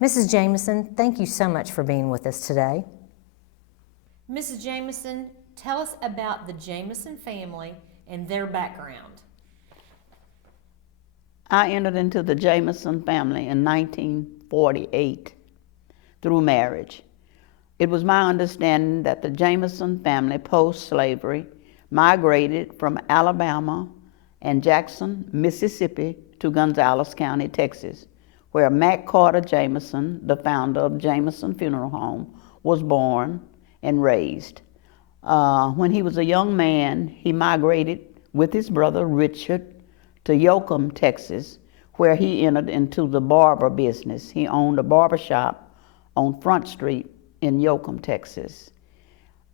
Mrs. Jamison, thank you so much for being with us today. Mrs. Jamison, tell us about the Jamison family and their background. I entered into the Jamison family in 1948 through marriage. It was my understanding that the Jamison family post-slavery migrated from Alabama and Jackson, Mississippi to Gonzales County, Texas, where Mac Carter Jamison, the founder of Jamison Funeral Home, was born and raised. When he was a young man, he migrated with his brother Richard to Yoakum, Texas, where he entered into the barber business. He owned a barber shop on Front Street in Yoakum, Texas.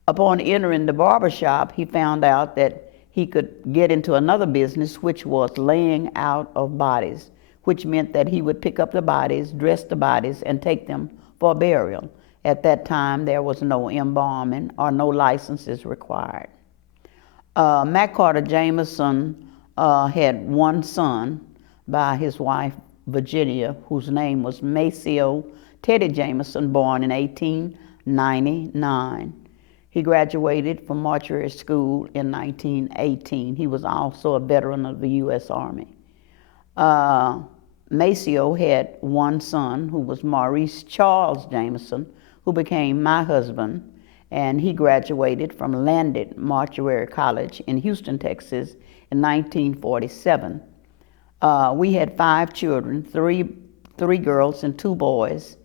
Upon entering the barber shop, he found out that he could get into another business, which was laying out of bodies, which meant that he would pick up the bodies, dress the bodies, and take them for burial. At that time, there was no embalming or no licenses required. Mac Carter Jamison had one son by his wife, Virginia, whose name was Maceo Teddy Jamison, born in 1899. He graduated from mortuary school in 1918. He was also a veteran of the U.S. Army. Maceo had one son who was Maurice Charles Jamison, who became my husband, and he graduated from Landed Mortuary College in Houston, Texas in 1947. We had 5 children, three girls and 2 boys,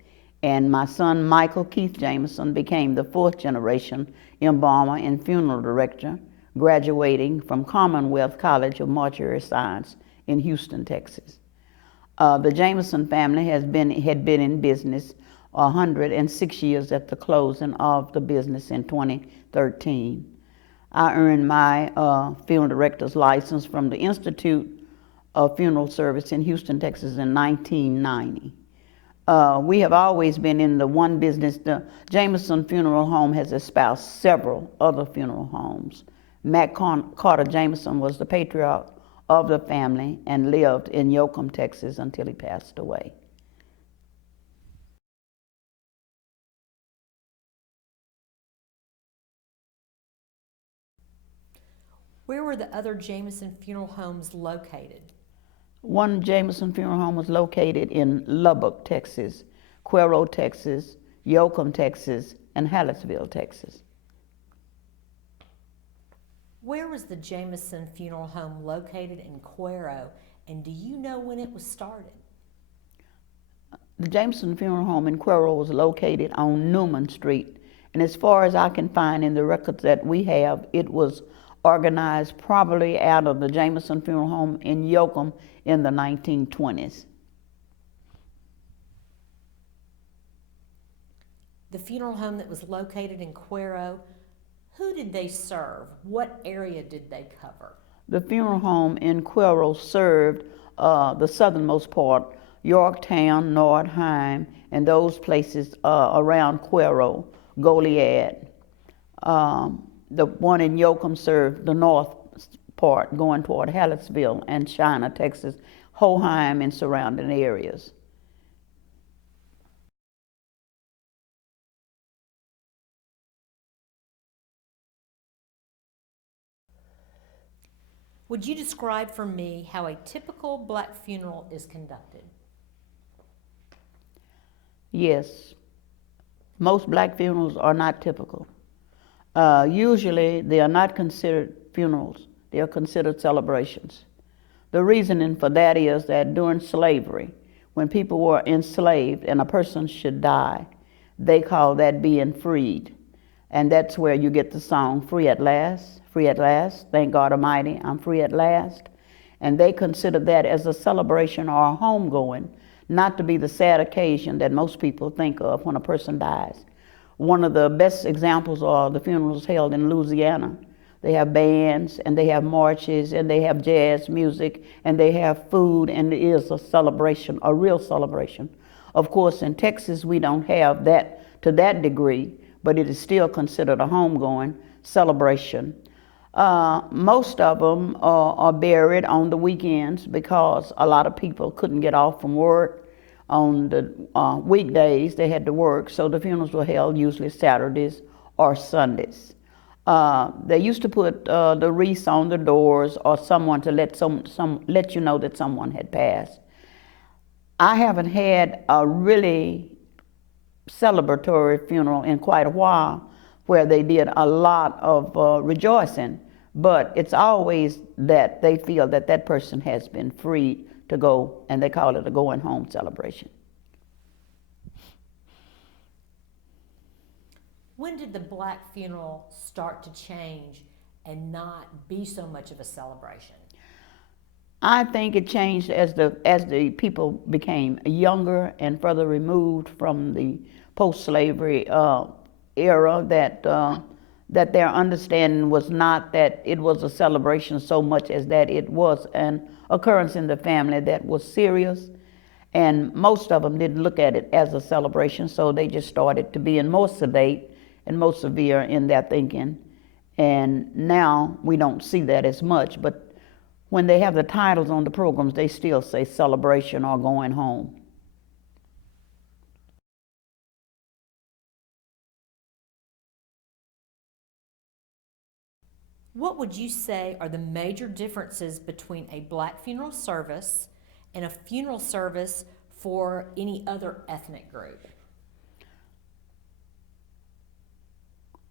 and my son Michael Keith Jamison became the 4th generation embalmer and funeral director, graduating from Commonwealth College of Mortuary Science in Houston, Texas. The Jamison family had been in business 106 years at the closing of the business in 2013. I earned my funeral director's license from the Institute of Funeral Service in Houston, Texas in 1990. We have always been in the one business. The Jamison Funeral Home has espoused several other funeral homes. Mac Carter Jamison was the patriarch of the family and lived in Yoakum, Texas until he passed away. Where were the other Jamison funeral homes located? One Jamison Funeral Home was located in Lubbock, Texas, Cuero, Texas, Yoakum, Texas, and Hallettsville, Texas. Where was the Jamison funeral home located in Cuero, and do you know when it was started? The Jamison Funeral Home in Cuero was located on Newman Street, and as far as I can find in the records that we have, it was organized probably out of the Jamison Funeral Home in Yoakum in the 1920s. The funeral home that was located in Cuero, who did they serve? What area did they cover? The funeral home in Cuero served the southernmost part, Yorktown, Nordheim, and those places around Cuero, Goliad. The one in Yoakum served the north part, going toward Hallettsville and China, Texas, Hoheim, and surrounding areas. Would you describe for me how a typical black funeral is conducted? Yes, most black funerals are not typical. Usually they are not considered funerals, they are considered celebrations. The reasoning for that is that during slavery, when people were enslaved and a person should die, they call that being freed. And that's where you get the song, free at last, thank God Almighty, I'm free at last. And they consider that as a celebration or a homegoing, not to be the sad occasion that most people think of when a person dies. One of the best examples are the funerals held in Louisiana. They have bands, and they have marches, and they have jazz music, and they have food, and it is a celebration, a real celebration. Of course, in Texas, we don't have that to that degree, but it is still considered a homegoing celebration. Most of them are buried on the weekends because a lot of people couldn't get off from work On the weekdays, they had to work, so the funerals were held usually Saturdays or Sundays. They used to put the wreaths on the doors or someone to let you know that someone had passed. I haven't had a really celebratory funeral in quite a while where they did a lot of rejoicing, but it's always that they feel that that person has been freed to go, and they call it a going home celebration. When did the black funeral start to change and not be so much of a celebration? I think it changed as the people became younger and further removed from the post-slavery era. That their understanding was not that it was a celebration so much as that it was an occurrence in the family that was serious, and most of them didn't look at it as a celebration, so they just started to being more sedate and more severe in their thinking. And now we don't see that as much, but when they have the titles on the programs, they still say celebration or going home. What would you say are the major differences between a black funeral service and a funeral service for any other ethnic group?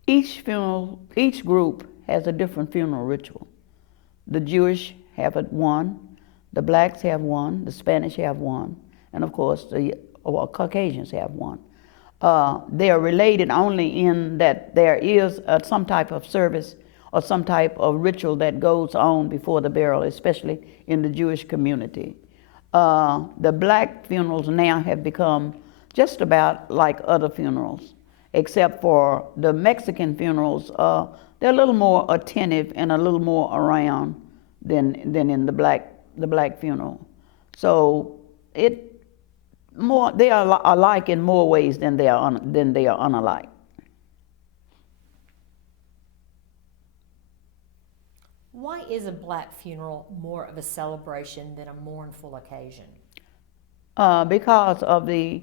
Each group has a different funeral ritual. The Jewish have one, the blacks have one, the Spanish have one, and of course the Caucasians have one. They are related only in that there is some type of service or some type of ritual that goes on before the burial, especially in the Jewish community. The black funerals now have become just about like other funerals, except for the Mexican funerals. They're a little more attentive and a little more around than in the black funeral. So they are alike in more ways than they are unalike. Why is a black funeral more of a celebration than a mournful occasion? Because of the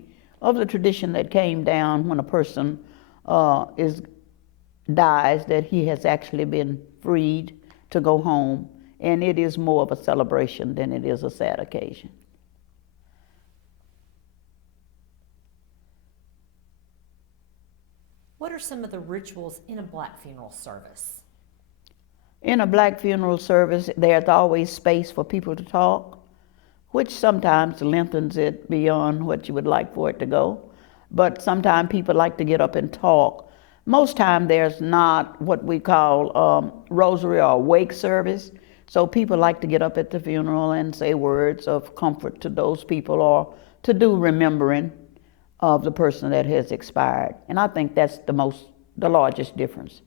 tradition that came down when a person dies, that he has actually been freed to go home, and it is more of a celebration than it is a sad occasion. What are some of the rituals in a black funeral service? In a black funeral service, there's always space for people to talk, which sometimes lengthens it beyond what you would like for it to go. But sometimes people like to get up and talk. Most time there's not what we call rosary or wake service. So people like to get up at the funeral and say words of comfort to those people or to do remembering of the person that has expired. And I think that's the largest difference.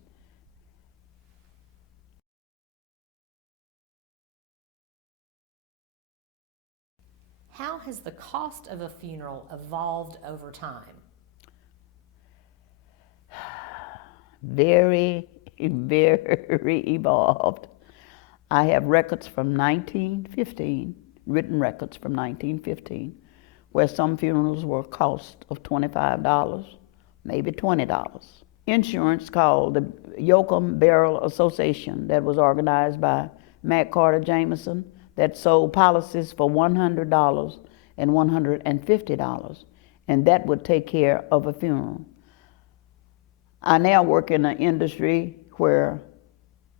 How has the cost of a funeral evolved over time? Very, very evolved. I have records from 1915, written records from 1915, where some funerals were cost of $25, maybe $20. Insurance called the Yoakum Burial Association that was organized by Matt Carter Jamison that sold policies for $100 and $150, and that would take care of a funeral. I now work in an industry where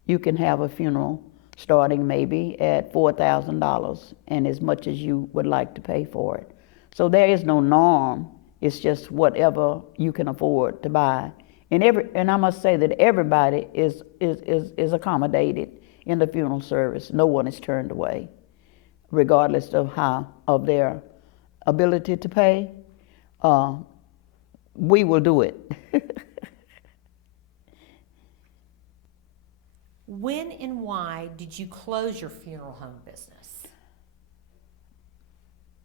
you can have a funeral starting maybe at $4,000 and as much as you would like to pay for it. So there is no norm. It's just whatever you can afford to buy. And I must say that everybody is accommodated in the funeral service. No one is turned away, regardless of their ability to pay. We will do it. When and why did you close your funeral home business?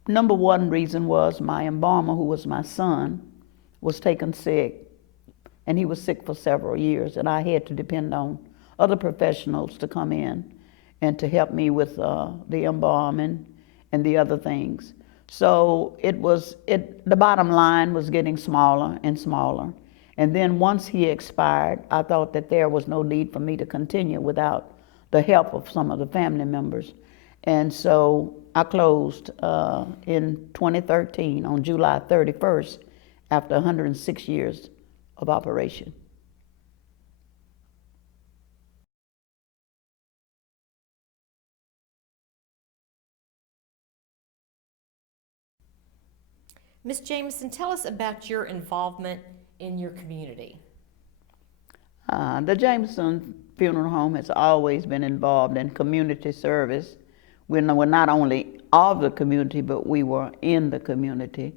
Number one reason was my embalmer, who was my son, was taken sick, and he was sick for several years, and I had to depend on other professionals to come in and to help me with the embalming and the other things. So the bottom line was getting smaller and smaller. And then once he expired, I thought that there was no need for me to continue without the help of some of the family members. And so I closed in 2013 on July 31st after 106 years of operation. Miss Jamison, tell us about your involvement in your community. The Jamison Funeral Home has always been involved in community service. We're not only of the community, but we were in the community.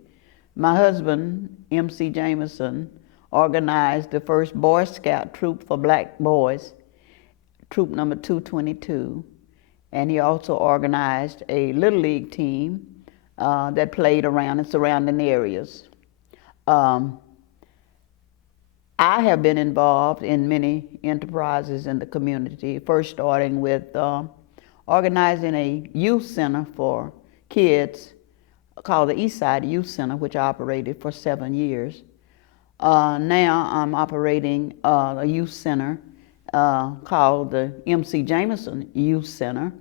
My husband, MC Jamison, organized the first Boy Scout troop for black boys, troop number 222, and he also organized a Little League team that played around in surrounding areas. I have been involved in many enterprises in the community, first starting with organizing a youth center for kids called the Eastside Youth Center, which I operated for 7 years. Now I'm operating a youth center called the MC Jamison Youth Center,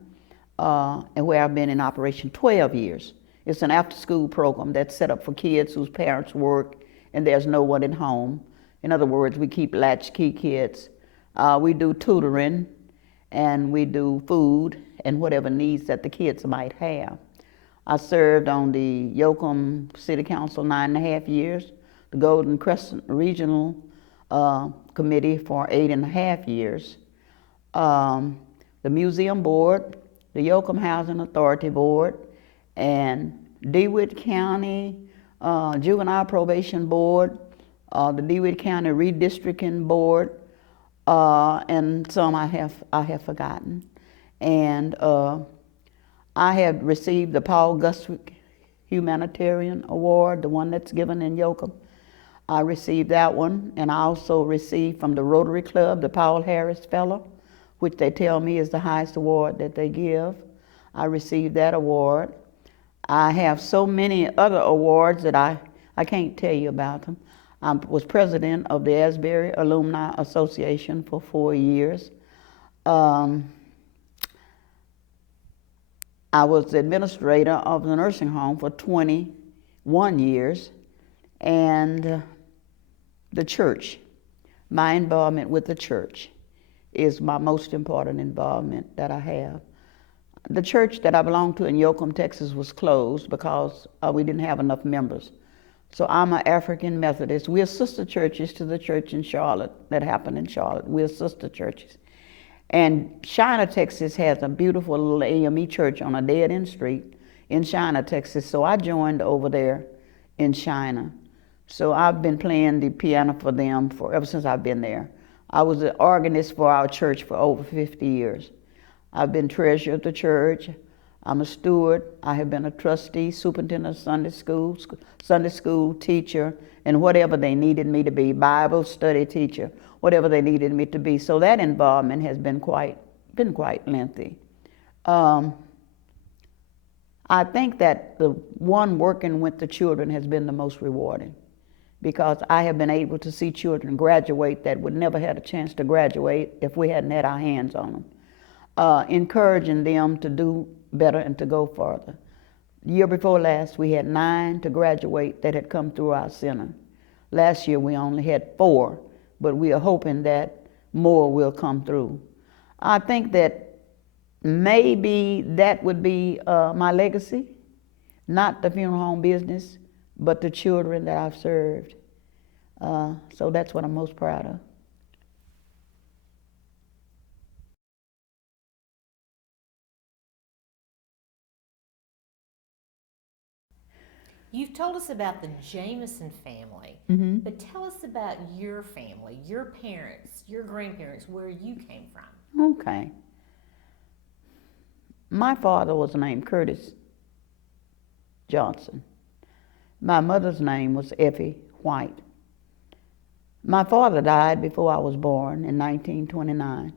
and where I've been in operation 12 years. It's an after-school program that's set up for kids whose parents work and there's no one at home. In other words, we keep latchkey kids. We do tutoring, and we do food and whatever needs that the kids might have. I served on the Yoakum City Council 9.5 years, the Golden Crescent Regional Committee for 8.5 years, the Museum Board, the Yoakum Housing Authority Board, and DeWitt County Juvenile Probation Board, the DeWitt County Redistricting Board, and some I have forgotten. And I have received the Paul Gustwick Humanitarian Award, the one that's given in Yoakum. I received that one, and I also received from the Rotary Club the Paul Harris Fellow, which they tell me is the highest award that they give. I received that award. I have so many other awards that I can't tell you about them. I was president of the Asbury Alumni Association for 4 years. I was the administrator of the nursing home for 21 years. And the church, my involvement with the church is my most important involvement that I have. The church that I belonged to in Yoakum, Texas was closed because we didn't have enough members. So I'm an African Methodist. We're sister churches to the church in Charlotte that happened in Charlotte. We're sister churches. And China, Texas has a beautiful little AME church on a dead-end street in China, Texas. So I joined over there in China. So I've been playing the piano for them ever since I've been there. I was the organist for our church for over 50 years. I've been treasurer of the church. I'm a steward. I have been a trustee, superintendent of Sunday school teacher, and whatever they needed me to be, Bible study teacher, whatever they needed me to be. So that involvement has been quite lengthy. I think that the one working with the children has been the most rewarding, because I have been able to see children graduate that would never had a chance to graduate if we hadn't had our hands on them. Encouraging them to do better and to go further. The year before last, we had 9 to graduate that had come through our center. Last year, we only had 4, but we are hoping that more will come through. I think that maybe that would be my legacy, not the funeral home business, but the children that I've served. So that's what I'm most proud of. You've told us about the Jamison family, but tell us about your family, your parents, your grandparents, where you came from. Okay. My father was named Curtis Johnson. My mother's name was Effie White. My father died before I was born in 1929.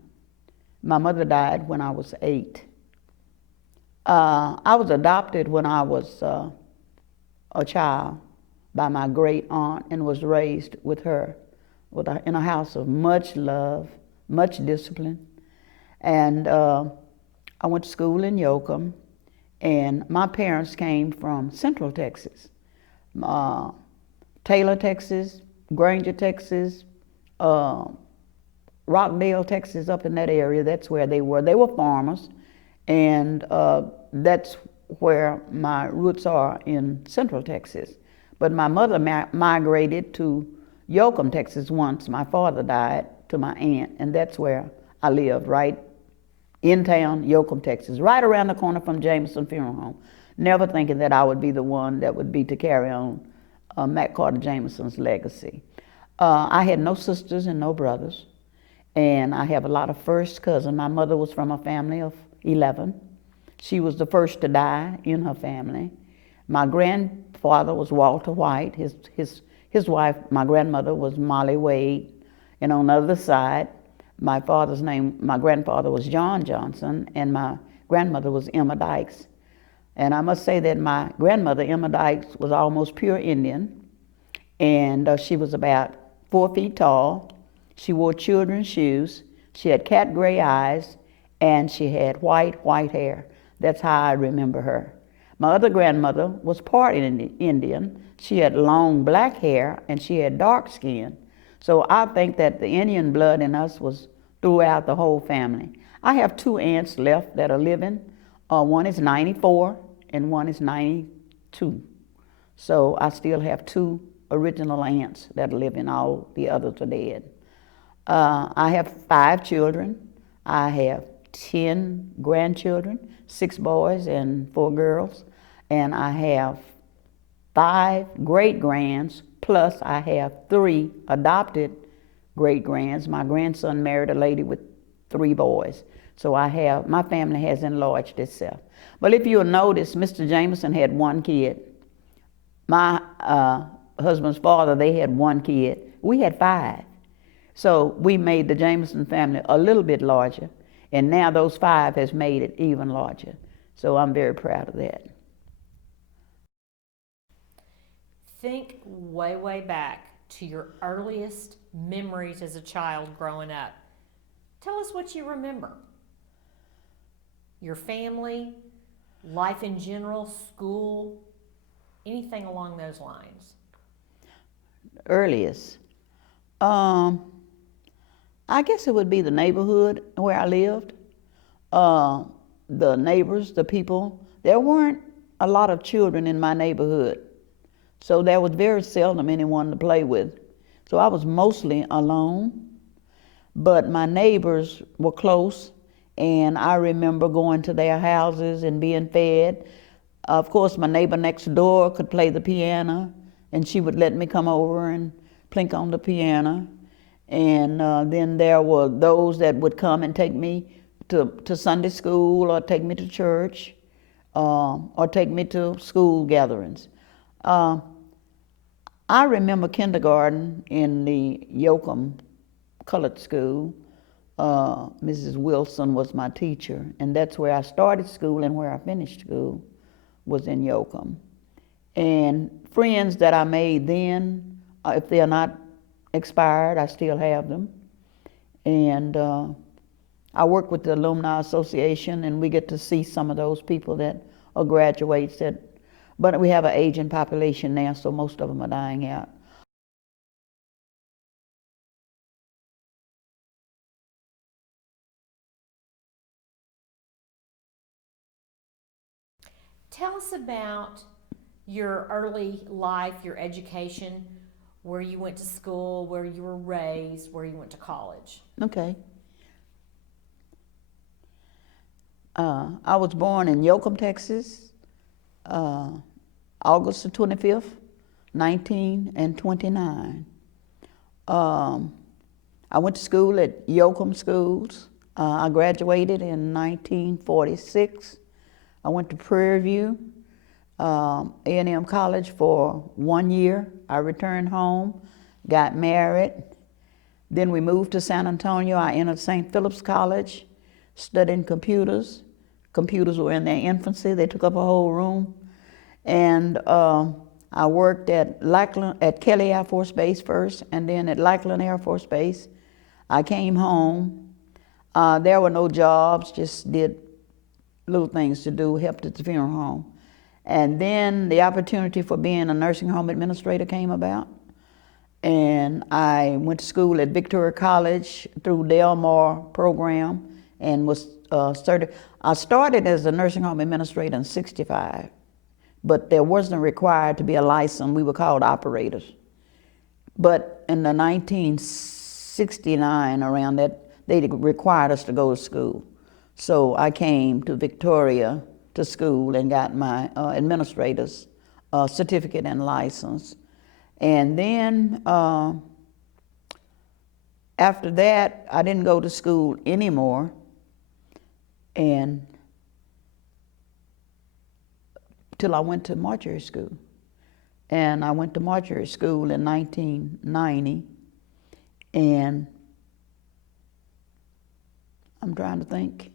My mother died when I was 8. I was adopted when I was a child by my great aunt and was raised with her in a house of much love, much discipline. And I went to school in Yoakum, and my parents came from Central Texas, Taylor, Texas, Granger, Texas, Rockdale, Texas, up in that area. That's where they were. They were farmers, and that's where my roots are in Central Texas. But my mother migrated to Yoakum, Texas once my father died, to my aunt, and that's where I lived, right in town, Yoakum, Texas, right around the corner from Jamison Funeral Home. Never thinking that I would be the one that would be to carry on Matt Carter Jamison's legacy. I had no sisters and no brothers, and I have a lot of first cousins. My mother was from a family of 11. She was the first to die in her family. My grandfather was Walter White. His wife, my grandmother, was Molly Wade. And on the other side, my grandfather was John Johnson, and my grandmother was Emma Dykes. And I must say that my grandmother, Emma Dykes, was almost pure Indian, and she was about 4 feet tall. She wore children's shoes. She had cat gray eyes, and she had white hair. That's how I remember her. My other grandmother was part Indian. She had long black hair, and she had dark skin. So I think that the Indian blood in us was throughout the whole family. I have 2 aunts left that are living. One is 94, and one is 92. So I still have 2 original aunts that are living. All the others are dead. I have 5 children. I have 10 grandchildren, 6 boys and 4 girls. And I have 5 great-grands, plus I have 3 adopted great-grands. My grandson married a lady with 3 boys. So my family has enlarged itself. But if you'll notice, Mr. Jamison had 1 kid. My husband's father, they had 1 kid. We had 5. So we made the Jamison family a little bit larger, and now those 5 has made it even larger. So I'm very proud of that. Think way back to your earliest memories as a child growing up. Tell us what you remember. Your family, life in general, school, anything along those lines. Earliest. I guess it would be the neighborhood where I lived. The neighbors, the people. There weren't a lot of children in my neighborhood, so there was very seldom anyone to play with. So I was mostly alone, but my neighbors were close, and I remember going to their houses and being fed. Of course, my neighbor next door could play the piano, and she would let me come over and plink on the piano. And then there were those that would come and take me to Sunday school, or take me to church, or take me to school gatherings. I remember kindergarten in the Yoakum Colored School. Mrs. Wilson was my teacher, and that's where I started school, and where I finished school was in Yoakum. And friends that I made then, if they're not expired, I still have them. And I work with the Alumni Association, and we get to see some of those people that are graduates. But we have an aging population now, so most of them are dying out. Tell us about your early life, your education, where you went to school, where you were raised, where you went to college. Okay. I was born in Yoakum, Texas, August the 25th, 1929. I went to school at Yoakum Schools. I graduated in 1946. I went to Prairie View, A&M College for 1 year. I returned home, got married. Then we moved to San Antonio. I entered St. Philip's College, studying computers. Computers were in their infancy. They took up a whole room. And I worked at Lackland, at Kelly Air Force Base first, and then at Lackland Air Force Base. I came home. There were no jobs, just did little things to do, helped at the funeral home. And then the opportunity for being a nursing home administrator came about. And I went to school at Victoria College through Delmar program and was certified. I started as a nursing home administrator in '65, but there wasn't required to be a license. We were called operators. But in the 1969, around that, they required us to go to school. So I came to Victoria to school and got my administrator's certificate and license. And then after that, I didn't go to school anymore. And till I went to mortuary school. And I went to mortuary school in 1990. And I'm trying to think.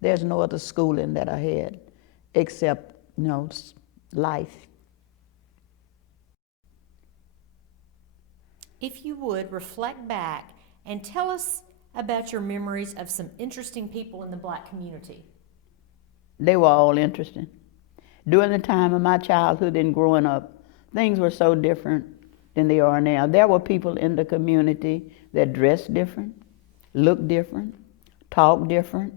There's no other schooling that I had except, life. If you would, reflect back and tell us about your memories of some interesting people in the Black community. They were all interesting. During the time of my childhood and growing up, things were so different than they are now. There were people in the community that dressed different, looked different, talked different,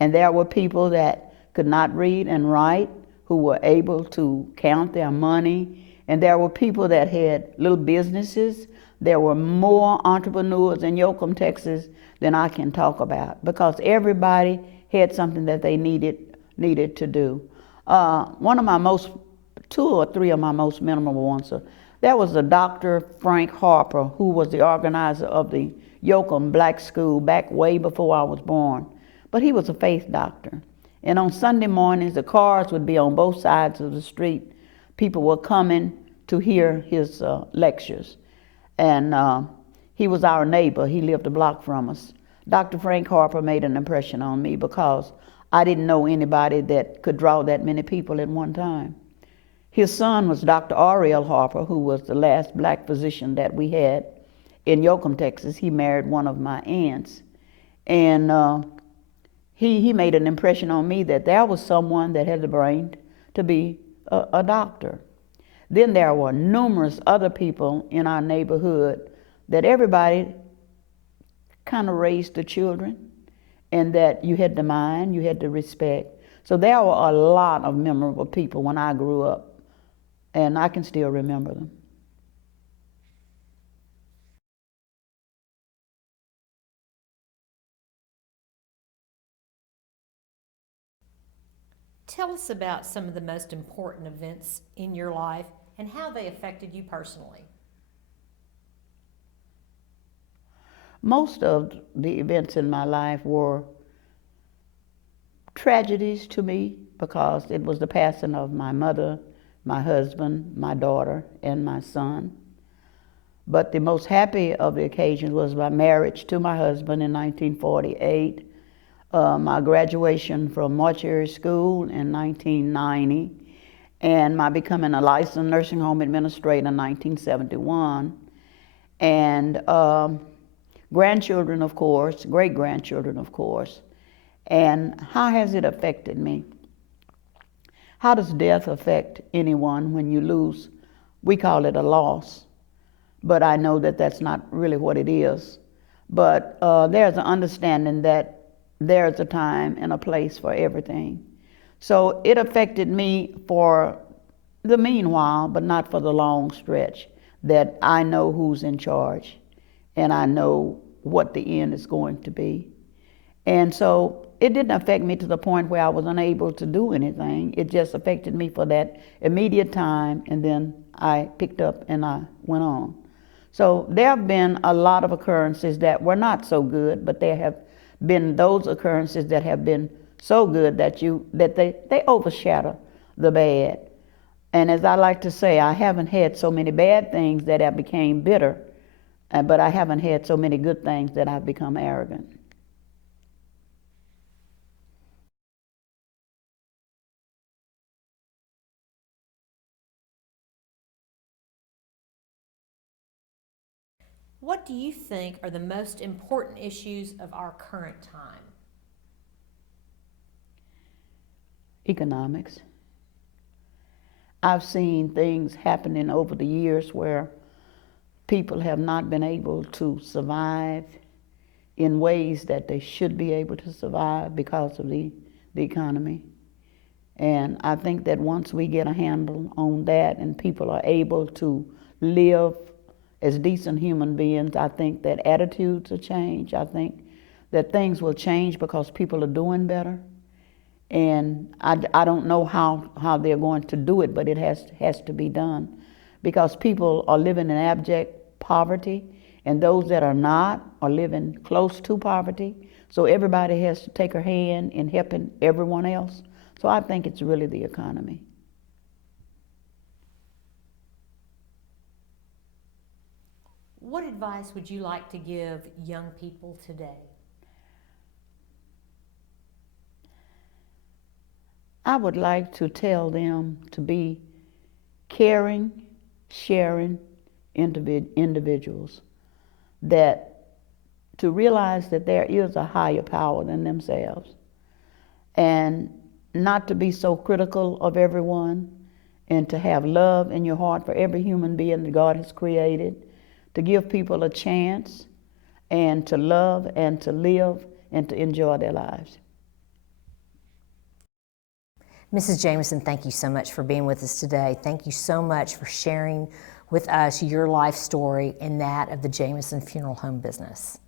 and there were people that could not read and write who were able to count their money, and there were people that had little businesses. There were more entrepreneurs in Yoakum, Texas than I can talk about, because everybody had something that they needed to do. Two or three of my most memorable ones. There was a Dr. Frank Harper, who was the organizer of the Yoakum Black School back way before I was born. But he was a faith doctor. And on Sunday mornings, the cars would be on both sides of the street. People were coming to hear his lectures. And he was our neighbor. He lived a block from us. Dr. Frank Harper made an impression on me because I didn't know anybody that could draw that many people at one time. His son was Dr. Ariel Harper, who was the last black physician that we had in Yoakum, Texas. He married one of my aunts. And he made an impression on me that there was someone that had the brain to be a doctor. Then there were numerous other people in our neighborhood that everybody kind of raised the children, and that you had to mind, you had to respect. So there were a lot of memorable people when I grew up, and I can still remember them. Tell us about some of the most important events in your life and how they affected you personally. Most of the events in my life were tragedies to me, because it was the passing of my mother, my husband, my daughter, and my son. But the most happy of the occasions was my marriage to my husband in 1948, my graduation from mortuary school in 1990, and my becoming a licensed nursing home administrator in 1971, and grandchildren, of course, great-grandchildren, of course. And how has it affected me? How does death affect anyone when you lose? We call it a loss, but I know that that's not really what it is. But there's an understanding that there's a time and a place for everything. So it affected me for the meanwhile, but not for the long stretch, that I know who's in charge and I know what the end is going to be. And so it didn't affect me to the point where I was unable to do anything. It just affected me for that immediate time, and then I picked up and I went on. So there have been a lot of occurrences that were not so good, but there have been those occurrences that have been so good that they overshadow the bad. And as I like to say, I haven't had so many bad things that I became bitter, but I haven't had so many good things that I've become arrogant. What do you think are the most important issues of our current time? Economics. I've seen things happening over the years where people have not been able to survive in ways that they should be able to survive because of the economy. And I think that once we get a handle on that and people are able to live as decent human beings, I think that attitudes will change. I think that things will change because people are doing better. And I don't know how they're going to do it, but it has to be done. Because people are living in abject poverty, and those that are not are living close to poverty. So everybody has to take a hand in helping everyone else. So I think it's really the economy. What advice would you like to give young people today? I would like to tell them to be caring, sharing individuals, that to realize that there is a higher power than themselves, and not to be so critical of everyone, and to have love in your heart for every human being that God has created, to give people a chance, and to love and to live and to enjoy their lives. Mrs. Jamison, thank you so much for being with us today. Thank you so much for sharing with us your life story and that of the Jamison Funeral Home business.